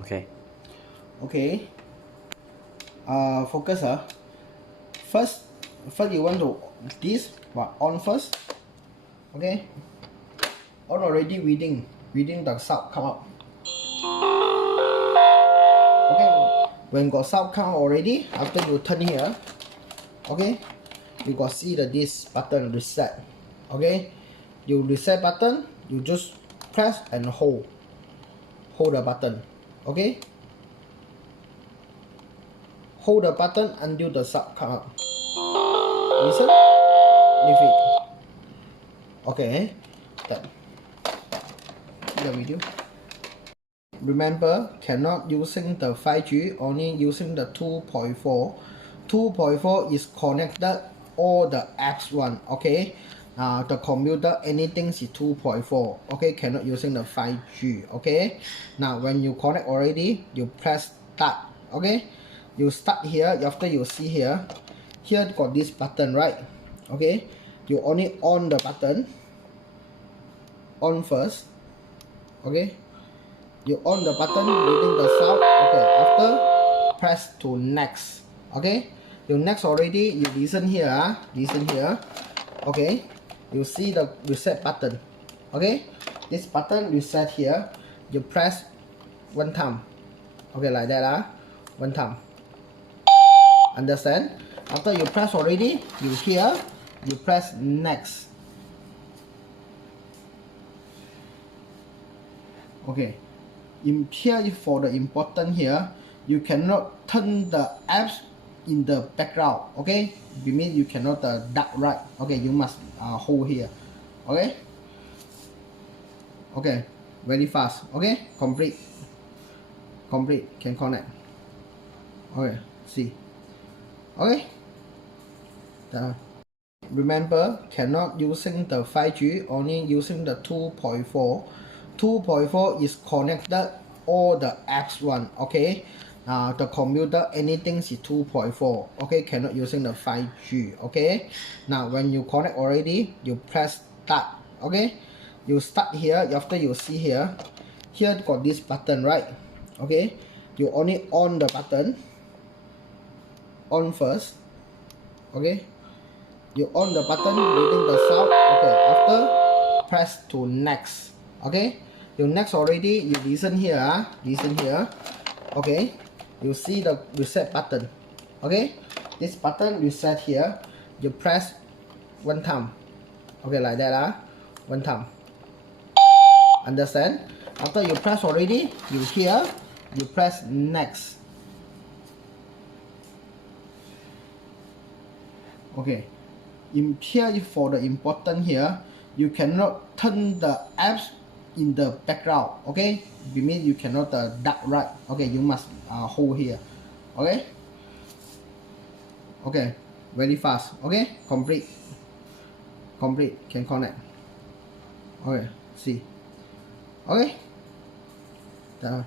Okay. Okay. Focus. First you want to this on first. Okay. On already reading the sound come out. Okay. When got sound come already, after you turn here, okay, you got see this button reset. Okay. You reset button, you just press and hold the button. Okay. Hold the button until the sound come out. Listen. Leave it. Okay. Done. The video. Remember, cannot using the 5G, only using the 2.4. 2.4 is connected all the apps one. Okay. The computer anything is 2.4. Okay, cannot using the 5G. Okay. Now when you connect already, you press start. Okay. You start here. After you see here got this button, right? Okay. You only on the button. On first. Okay. You on the button reading the sound. Okay, after press to next. Okay, you next already, you listen here. Listen here. Okay, you see the reset button. Okay, this button reset here, you press one time. Okay, like that. One time. Understand? After you press already, you hear, you press next. Okay. Here for the important here, you cannot turn the apps in the background. Okay, it means you cannot dark right. Okay, you must hold here. Okay. Okay, very fast. Okay, complete can connect. Okay, see. Okay, done. Remember, cannot using the 5G, only using the 2.4. 2.4 is connected all the apps one. Okay. The computer anything is 2.4. Okay, cannot using the 5G. Okay. Now when you connect already, you press start. Okay. You start here. After you see here got this button, right? Okay. You only on the button. On first. Okay. You on the button reading the sound. Okay, after press to next. Okay, you next already, you listen here. Listen here. Okay, you see the reset button. Okay, this button reset here, you press one time. Okay, like that. One time. Understand? After you press already, you hear, you press next. Okay. Here for the important here, you cannot turn the apps in the background. Okay, it means you cannot dark right. Okay, you must hold here. Okay. Okay, very fast. Okay, complete can connect. Okay, see. Okay, done.